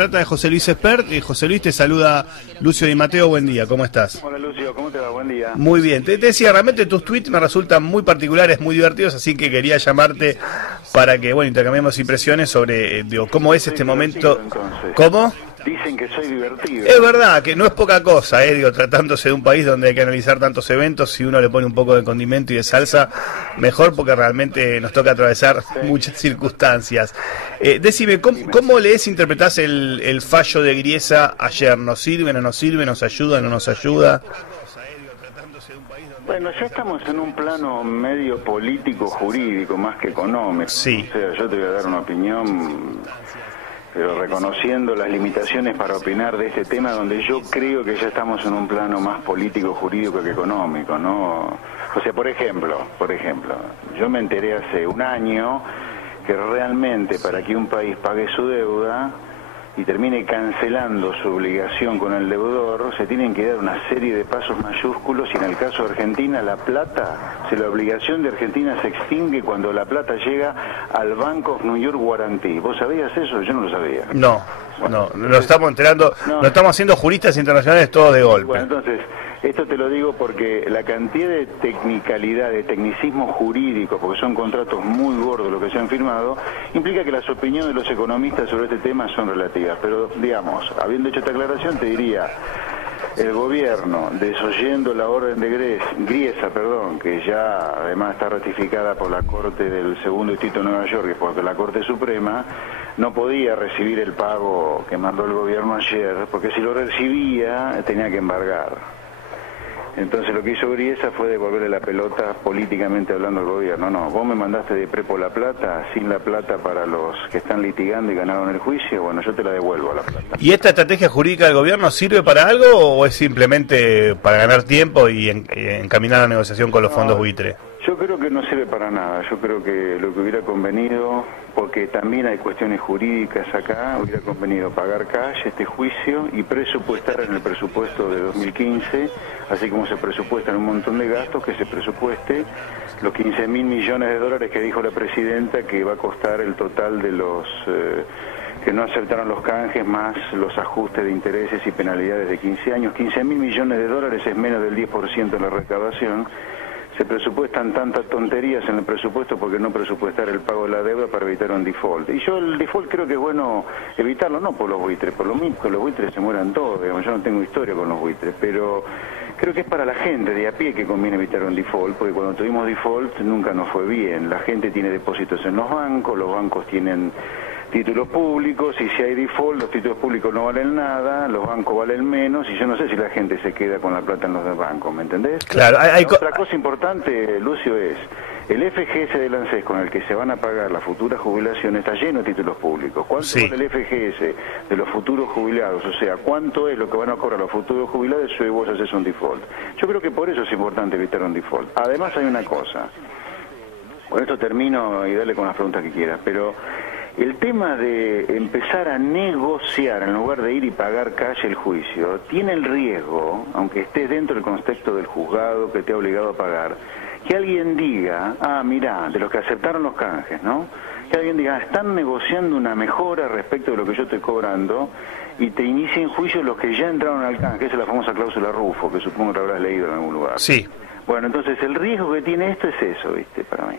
Trata de José Luis Espert y José Luis te saluda Lucio Di Matteo, buen día, ¿cómo estás? Hola Lucio, ¿cómo te va? Buen día. Muy bien, te decía, realmente tus tweets me resultan muy particulares, muy divertidos, así que quería llamarte para que, bueno, intercambiemos impresiones sobre, cómo es este momento. Entonces. ¿Cómo? Dicen que soy divertido. Es verdad, que no es poca cosa, tratándose de un país donde hay que analizar tantos eventos, si uno le pone un poco de condimento y de salsa, mejor, porque realmente nos toca atravesar muchas circunstancias. Decime, ¿cómo lees, interpretás el fallo de Griesa ayer? ¿Nos sirve, no nos sirve, nos ayuda, no nos ayuda? Bueno, ya estamos en un plano medio político, jurídico, más que económico. Sí. O sea, yo te voy a dar una opinión, pero reconociendo las limitaciones para opinar de este tema, donde yo creo que ya estamos en un plano más político, jurídico que económico, ¿no? O sea, por ejemplo, yo me enteré hace un año que realmente para que un país pague su deuda y termine cancelando su obligación con el deudor, se tienen que dar una serie de pasos mayúsculos, y en el caso de Argentina, la obligación de Argentina se extingue cuando la plata llega al Bank of New York Guarantee. ¿Vos sabías eso? Yo no lo sabía. No, nos estamos enterando, nos estamos haciendo juristas internacionales todos de golpe. Bueno, entonces, esto te lo digo porque la cantidad de tecnicalidad, de tecnicismo jurídico, porque son contratos muy gordos los que se han firmado, implica que las opiniones de los economistas sobre este tema son relativas. Pero, digamos, habiendo hecho esta aclaración, te diría, el gobierno, desoyendo la orden de Griesa, que ya además está ratificada por la Corte del Segundo Distrito de Nueva York y por la Corte Suprema, no podía recibir el pago que mandó el gobierno ayer, porque si lo recibía tenía que embargar. Entonces lo que hizo Griesa fue devolverle la pelota políticamente hablando al gobierno. No, vos me mandaste de prepo la plata, sin la plata para los que están litigando y ganaron el juicio, bueno, yo te la devuelvo la plata. ¿Y esta estrategia jurídica del gobierno sirve para algo o es simplemente para ganar tiempo y encaminar la negociación con los fondos buitre? Yo creo que no sirve para nada. Yo creo que lo que hubiera convenido, porque también hay cuestiones jurídicas acá, hubiera convenido pagar cash este juicio y presupuestar en el presupuesto de 2015, así como se presupuestan un montón de gastos, que se presupueste los 15.000 millones de dólares que dijo la presidenta que va a costar el total de los que no aceptaron los canjes, más los ajustes de intereses y penalidades de 15 años. 15.000 millones de dólares es menos del 10% de la recaudación. Se presupuestan tantas tonterías en el presupuesto porque no presupuestar el pago de la deuda para evitar un default. Y yo el default creo que es bueno evitarlo, no por los buitres, por lo mismo que los buitres se mueran todos, digamos. Yo no tengo historia con los buitres, pero creo que es para la gente de a pie que conviene evitar un default, porque cuando tuvimos default nunca nos fue bien. La gente tiene depósitos en los bancos tienen títulos públicos, y si hay default, los títulos públicos no valen nada, los bancos valen menos, y yo no sé si la gente se queda con la plata en los bancos, ¿me entendés? Claro, otra cosa importante, Lucio, es el FGS del ANSES con el que se van a pagar las futuras jubilaciones está lleno de títulos públicos. ¿Cuánto vale el FGS de los futuros jubilados? O sea, ¿cuánto es lo que van a cobrar los futuros jubilados si vos haces un default? Yo creo que por eso es importante evitar un default. Además hay una cosa, con esto termino y dale con las preguntas que quieras, pero el tema de empezar a negociar en lugar de ir y pagar cash el juicio tiene el riesgo, aunque estés dentro del contexto del juzgado que te ha obligado a pagar, que alguien diga, mirá, de los que aceptaron los canjes, ¿no? Que alguien diga, están negociando una mejora respecto de lo que yo estoy cobrando, y te inicien juicio los que ya entraron al canje. Esa es la famosa cláusula Rufo, que supongo que la habrás leído en algún lugar. Sí. Bueno, entonces el riesgo que tiene esto es eso, ¿viste? Para mí.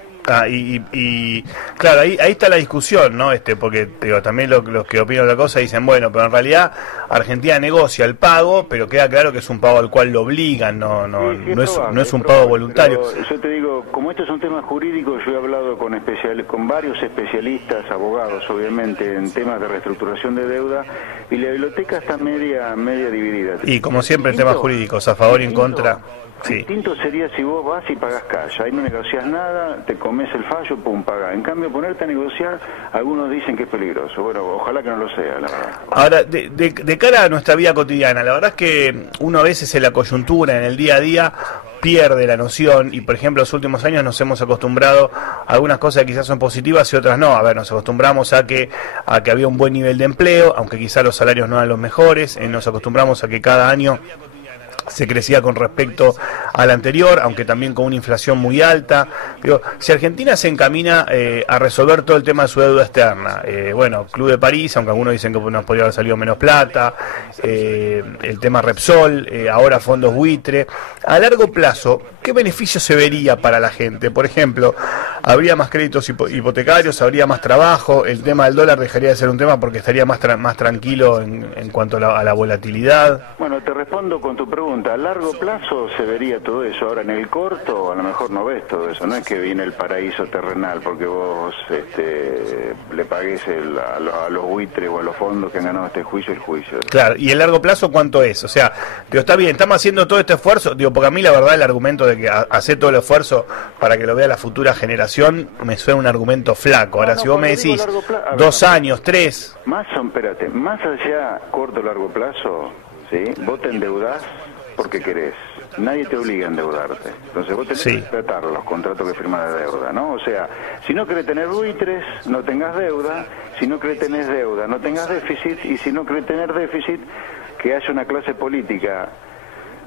Y claro, ahí está la discusión, ¿no? Porque también los que opinan otra cosa dicen, bueno, pero en realidad Argentina negocia el pago, pero queda claro que es un pago al cual lo obligan, no es un pago voluntario. Yo te digo, como esto es un tema jurídico, yo he hablado con varios especialistas, abogados, obviamente, en temas de reestructuración de deuda, y la biblioteca está media dividida. Y como siempre en temas jurídicos, a favor y en contra. Sí. Distinto sería si vos vas y pagás cash, ahí no negociás nada, te comes el fallo, pum, pagás. En cambio, ponerte a negociar, algunos dicen que es peligroso. Bueno, ojalá que no lo sea, la verdad. Ahora, de cara a nuestra vida cotidiana, la verdad es que uno a veces en la coyuntura, en el día a día, pierde la noción, y por ejemplo los últimos años nos hemos acostumbrado a algunas cosas que quizás son positivas y otras no. A ver, nos acostumbramos a que había un buen nivel de empleo, aunque quizás los salarios no eran los mejores, nos acostumbramos a que cada año se crecía con respecto al anterior, aunque también con una inflación muy alta. Digo, si Argentina se encamina a resolver todo el tema de su deuda externa, bueno, Club de París, aunque algunos dicen que nos podría haber salido menos plata, el tema Repsol, ahora fondos buitre, a largo plazo, ¿qué beneficio se vería para la gente? Por ejemplo, ¿habría más créditos hipotecarios? ¿Habría más trabajo? ¿El tema del dólar dejaría de ser un tema porque estaría más tranquilo en cuanto a la volatilidad? Bueno, te respondo con tu pregunta. A largo plazo se vería todo eso. Ahora, en el corto, a lo mejor no ves todo eso. No es que viene el paraíso terrenal porque vos le pagues a los buitres o a los fondos que han ganado este juicio el juicio. Claro, ¿y el largo plazo cuánto es? O sea, digo, está bien, estamos haciendo todo este esfuerzo, digo, porque a mí la verdad el argumento de que hacer todo el esfuerzo para que lo vea la futura generación me suena un argumento flaco. Ahora, si vos me decís 2 años, 3... Más allá, corto o largo plazo, ¿sí? Vos te endeudás porque querés. Nadie te obliga a endeudarte. Entonces vos tenés que tratar los contratos que firmas de deuda, ¿no? O sea, si no querés tener buitres, no tengas deuda. Si no querés tener deuda, no tengas déficit. Y si no querés tener déficit, que haya una clase política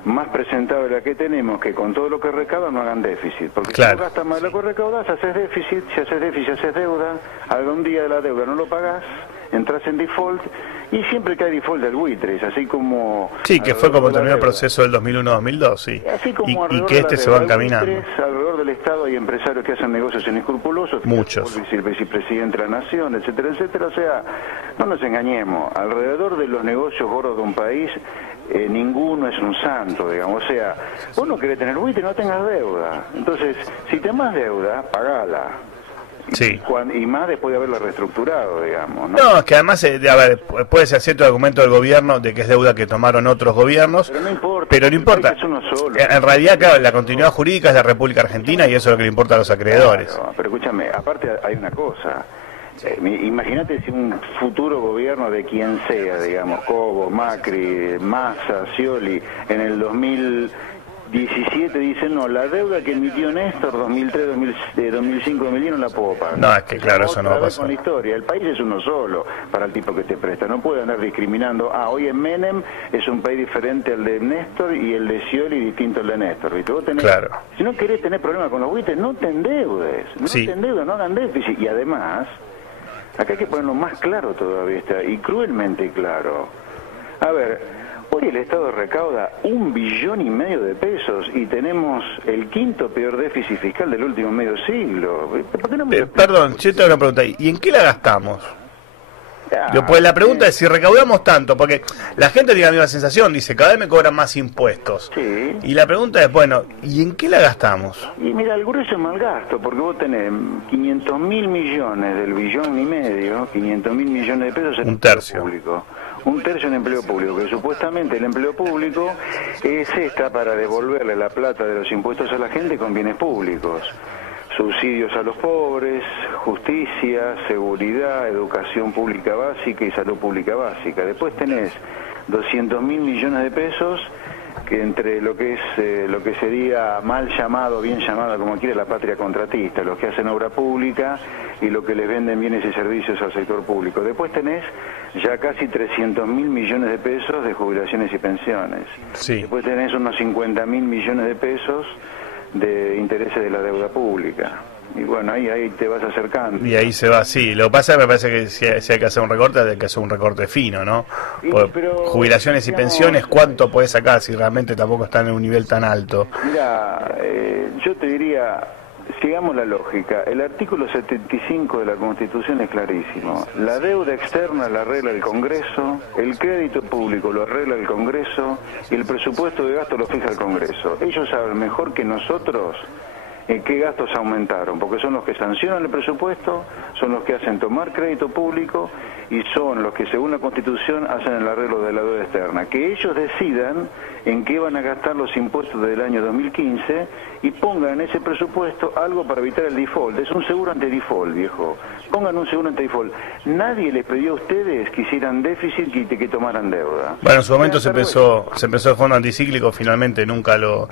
más presentable la que tenemos, que con todo lo que recaudan no hagan déficit. Porque si no gastas más de lo que recaudas, haces déficit. Si haces déficit, haces deuda. Algún día de la deuda no lo pagás, entras en default. Y siempre que hay default del buitres, así como... Sí, que fue como terminó el proceso del 2001-2002, sí. Así como y que se va encaminando. Alrededor del Estado hay empresarios que hacen negocios inescrupulosos. Muchos. El vicepresidente de la Nación, etcétera, etcétera. O sea, no nos engañemos. Alrededor de los negocios gordos de un país, ninguno es un santo, digamos. O sea, vos no querés tener buitres, no tengas deuda. Entonces, si tenés deuda, pagala. Sí. Y más después de haberla reestructurado, digamos, ¿no? No, es que además, a ver, puede ser cierto el argumento del gobierno de que es deuda que tomaron otros gobiernos, pero no importa. Pero no importa. Es uno solo. En realidad, claro, la continuidad jurídica es la República Argentina y eso es lo que le importa a los acreedores. Claro, pero escúchame, aparte hay una cosa. Imagínate si un futuro gobierno de quien sea, digamos, Cobo, Macri, Massa, Scioli, en el 2017 dicen, no, la deuda que emitió Néstor 2003, 2005, 2010 no la puedo pagar. No, es que claro, eso no va a pasar. Con la historia, el país es uno solo para el tipo que te presta, no puede andar discriminando, hoy en Menem es un país diferente al de Néstor y el de Scioli distinto al de Néstor, ¿viste? Vos tenés, si no querés tener problemas con los buitres, no te endeudes, no hagan déficit, y además, acá hay que ponerlo más claro todavía, y cruelmente claro. A ver, hoy el Estado recauda 1,5 billones de pesos y tenemos el quinto peor déficit fiscal del último medio siglo. ¿Por qué no perdón, yo te hago una pregunta. ¿Y en qué la gastamos? Pues la pregunta es si recaudamos tanto, porque la gente tiene la misma sensación, dice, cada vez me cobran más impuestos. Sí. Y la pregunta es, bueno, ¿y en qué la gastamos? Y mira, el grueso es mal gasto, porque vos tenés 500.000 millones del 1,5 billones, 500.000 millones de pesos en un tercio. Público. Un tercio en empleo público, que supuestamente el empleo público es para devolverle la plata de los impuestos a la gente con bienes públicos. Subsidios a los pobres, justicia, seguridad, educación pública básica y salud pública básica. Después tenés 200.000 millones de pesos que entre lo que es lo que sería mal llamado, bien llamada, como quiere, la patria contratista, los que hacen obra pública y lo que les venden bienes y servicios al sector público. Después tenés ya casi 300.000 millones de pesos de jubilaciones y pensiones. Sí. Después tenés unos 50.000 millones de pesos de intereses de la deuda pública. Y bueno, ahí te vas acercando. Y ahí se va, sí. Lo que pasa es que me parece que si hay que hacer un recorte, hay que hacer un recorte fino, ¿no? Pero, jubilaciones y pensiones, ¿cuánto podés sacar si realmente tampoco están en un nivel tan alto? Mira, yo te diría, sigamos la lógica. El artículo 75 de la Constitución es clarísimo. La deuda externa la arregla el Congreso, el crédito público lo arregla el Congreso y el presupuesto de gasto lo fija el Congreso. Ellos saben mejor que nosotros qué gastos aumentaron, porque son los que sancionan el presupuesto, son los que hacen tomar crédito público y son los que, según la Constitución, hacen el arreglo de la deuda externa. Que ellos decidan en qué van a gastar los impuestos del año 2015 y pongan en ese presupuesto algo para evitar el default. Es un seguro anti-default, viejo. Pongan un seguro anti-default. Nadie les pidió a ustedes que hicieran déficit y que tomaran deuda. Bueno, en su momento se empezó el fondo anticíclico, finalmente nunca lo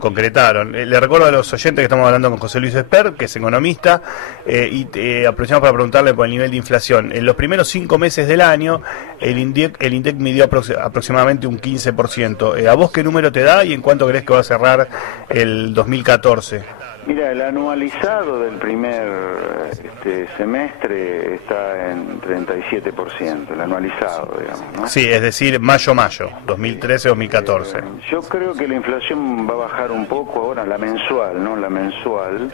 concretaron. Le recuerdo a los oyentes oyentes que estamos hablando con José Luis Esper, que es economista, y aprovechamos para preguntarle por el nivel de inflación. En los primeros 5 meses del año, el INDEC midió aproximadamente un 15%. ¿A vos qué número te da y en cuánto crees que va a cerrar el 2014? Mira, el anualizado del primer semestre está en 37%, el anualizado, digamos, ¿no? Sí, es decir, mayo-mayo, 2013-2014. Yo creo que la inflación va a bajar un poco ahora, la mensual, ¿no? La mensual.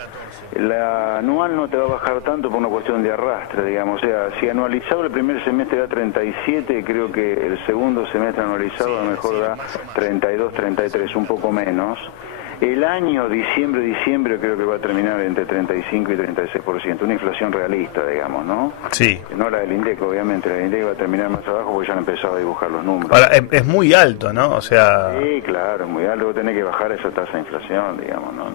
La anual no te va a bajar tanto por una cuestión de arrastre, digamos. O sea, si anualizado el primer semestre da 37, creo que el segundo semestre anualizado a lo mejor da 32, 33, un poco menos. El año diciembre creo que va a terminar entre 35 y 36%, una inflación realista, digamos, ¿no? Sí. No la del INDEC, obviamente, la del INDEC va a terminar más abajo porque ya han empezado a dibujar los números. Ahora, es muy alto, ¿no? O sea... Sí, claro, es muy alto, vos tenés que bajar esa tasa de inflación, digamos, no.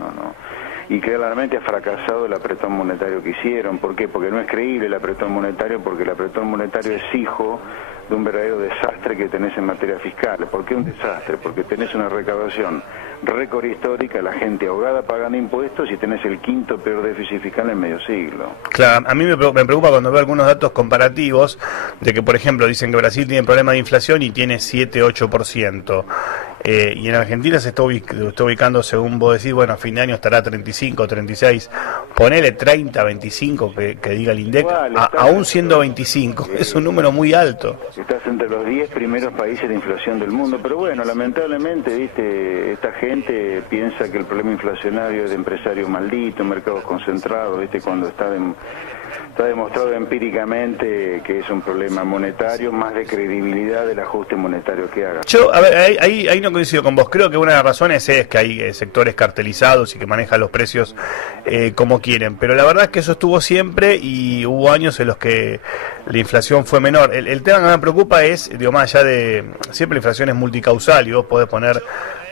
Y claramente ha fracasado el apretón monetario que hicieron. ¿Por qué? Porque no es creíble el apretón monetario, porque el apretón monetario es hijo de un verdadero desastre que tenés en materia fiscal. ¿Por qué un desastre? Porque tenés una recaudación récord histórica, la gente ahogada pagando impuestos y tenés el quinto peor déficit fiscal en medio siglo. Claro, a mí me preocupa cuando veo algunos datos comparativos de que, por ejemplo, dicen que Brasil tiene problema de inflación y tiene 7-8%. Y en Argentina se está ubicando, según vos decís, bueno, a fin de año estará 35, 36, ponele 30, 25 que diga el INDEC, aún siendo 25, es un número muy alto. Estás entre los 10 primeros países de inflación del mundo, pero bueno, lamentablemente, viste, esta gente piensa que el problema inflacionario es de empresarios malditos, mercados concentrados, viste, cuando está demostrado empíricamente que es un problema monetario, más de credibilidad del ajuste monetario que haga. Yo, a ver, ahí no coincido con vos. Creo que una de las razones es que hay sectores cartelizados y que manejan los precios como quieren. Pero la verdad es que eso estuvo siempre y hubo años en los que la inflación fue menor. El tema que me preocupa es, digo, más allá de... Siempre la inflación es multicausal y vos podés poner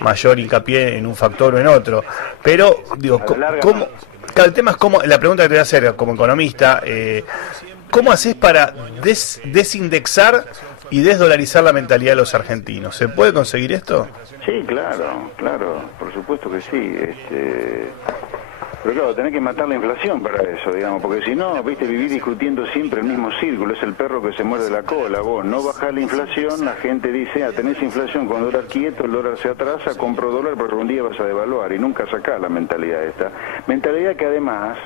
mayor hincapié en un factor o en otro. Pero, digo, ¿cómo...? Claro, el tema es cómo, la pregunta que te voy a hacer como economista, ¿cómo haces para desindexar y desdolarizar la mentalidad de los argentinos? ¿Se puede conseguir esto? Sí, claro, por supuesto que sí. Pero claro, tenés que matar la inflación para eso, digamos, porque si no, viste, vivir discutiendo siempre el mismo círculo, es el perro que se muerde la cola. Vos no bajás la inflación, la gente dice, tenés inflación con dólar quieto, el dólar se atrasa, compro dólar porque un día vas a devaluar, y nunca sacás la mentalidad esta. Mentalidad que además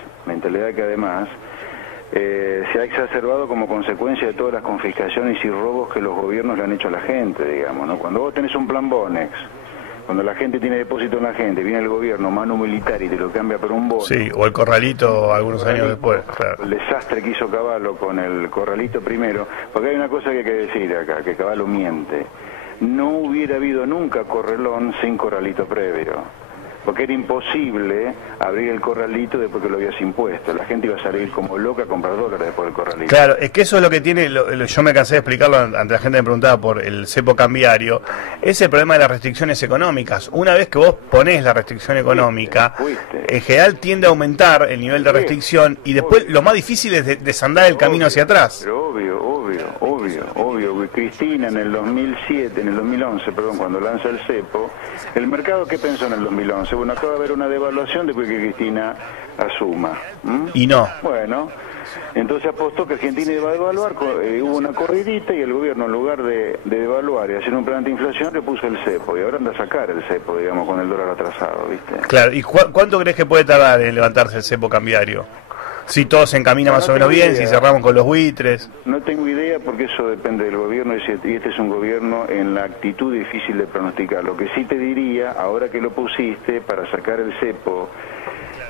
se ha exacerbado como consecuencia de todas las confiscaciones y robos que los gobiernos le han hecho a la gente, digamos, ¿no? Cuando vos tenés un plan Bonex, cuando la gente tiene depósito en la gente, viene el gobierno, mano militar, y te lo cambia por un bono. Sí, o el corralito algunos años después. Claro. El desastre que hizo Cavallo con el corralito primero, porque hay una cosa que hay que decir acá, que Cavallo miente. No hubiera habido nunca corralón sin corralito previo. Porque era imposible abrir el corralito después que lo habías impuesto. La gente iba a salir como loca a comprar dólares después del corralito. Claro, es que eso es lo que tiene, yo me cansé de explicarlo ante la gente que me preguntaba por el cepo cambiario, es el problema de las restricciones económicas. Una vez que vos ponés la restricción económica, en general tiende a aumentar el nivel de restricción y después lo más difícil es desandar el camino hacia atrás. Pero obvio. Cristina en el 2011, cuando lanza el cepo, el mercado, ¿qué pensó en el 2011? Bueno, acaba de haber una devaluación después que Cristina asuma. Y no. Bueno, entonces apostó que Argentina iba a devaluar, hubo una corridita y el gobierno, en lugar de devaluar y hacer un plan de inflación, le puso el cepo, y ahora anda a sacar el cepo, digamos, con el dólar atrasado, ¿viste? Claro, ¿y cuánto crees que puede tardar en levantarse el cepo cambiario? Si todo se encamina más o menos bien, si cerramos con los buitres. No tengo idea porque eso depende del gobierno y este es un gobierno en la actitud difícil de pronosticar. Lo que sí te diría, ahora que lo pusiste, para sacar el cepo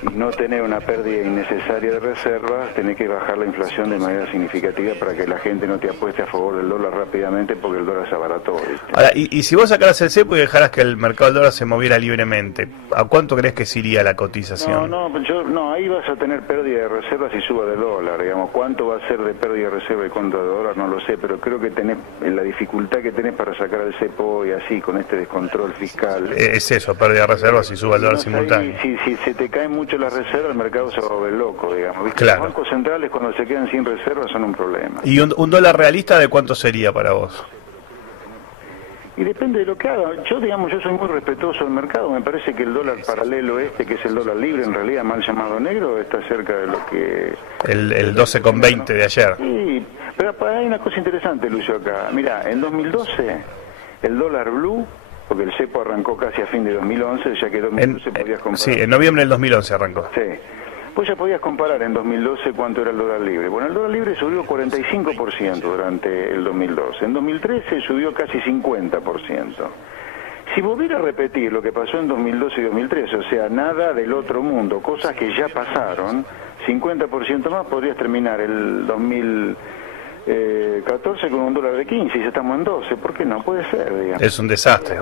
y no tener una pérdida innecesaria de reservas, tenés que bajar la inflación de manera significativa para que la gente no te apueste a favor del dólar rápidamente porque el dólar se abarató, ¿viste? Ahora, y si vos sacaras el cepo y dejaras que el mercado del dólar se moviera libremente, ¿a cuánto crees que se iría la cotización? No, ahí vas a tener pérdida de reservas y suba de dólar, digamos. ¿Cuánto va a ser de pérdida de reserva y cuánto de dólar? No lo sé, pero creo que tenés la dificultad que tenés para sacar el cepo y así, con este descontrol fiscal. Es eso, pérdida de reservas y suba el dólar simultáneo. Si se te caen mucho las reservas, el mercado se va a volver loco, digamos, ¿viste? Claro. Los bancos centrales, cuando se quedan sin reservas, son un problema. ¿Y un dólar realista de cuánto sería para vos? Y depende de lo que haga. Yo, digamos, yo soy muy respetuoso del mercado. Me parece que el dólar paralelo que es el dólar libre, en realidad mal llamado negro, está cerca de lo que... El 12,20 de ayer. Sí, pero hay una cosa interesante, Lucio, acá. Mira, en 2012, el dólar blue, porque el cepo arrancó casi a fin de 2011, ya que en 2012 podías comparar... Sí, en noviembre del 2011 arrancó. Sí. Pues ya podías comparar en 2012 cuánto era el dólar libre. Bueno, el dólar libre subió 45% durante el 2012. En 2013 subió casi 50%. Si volviera a repetir lo que pasó en 2012 y 2013, o sea, nada del otro mundo, cosas que ya pasaron, 50% más, podrías terminar el 2014 con un dólar de 15 y ya estamos en 12. ¿Por qué no? Puede ser, digamos. Es un desastre.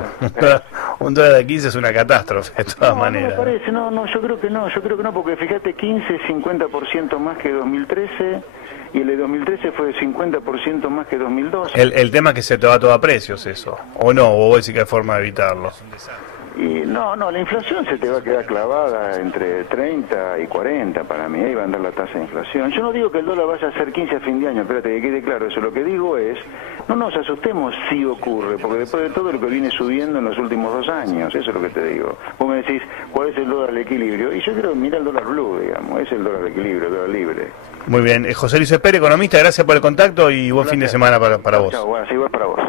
Un dólar de 15 es una catástrofe, de todas maneras. No me parece, no, yo creo que no, porque fíjate, 15 es 50% más que 2013 y el de 2013 fue 50% más que 2012. El tema es que se te va todo a precios eso, o no, o vos decís que hay forma de evitarlo. Y no, la inflación se te va a quedar clavada entre 30 y 40 para mí, ahí va a andar la tasa de inflación. Yo no digo que el dólar vaya a ser 15 a fin de año, espérate que quede claro eso, lo que digo es, no nos asustemos si ocurre, porque después de todo lo que viene subiendo en los últimos 2 años, eso es lo que te digo. Vos me decís, ¿cuál es el dólar de equilibrio? Y yo creo, mira el dólar blue, digamos, es el dólar de equilibrio, el dólar libre. Muy bien, José Luis Espere, economista, gracias por el contacto y buen fin de semana para vos. Chao, bueno, sí, igual para vos.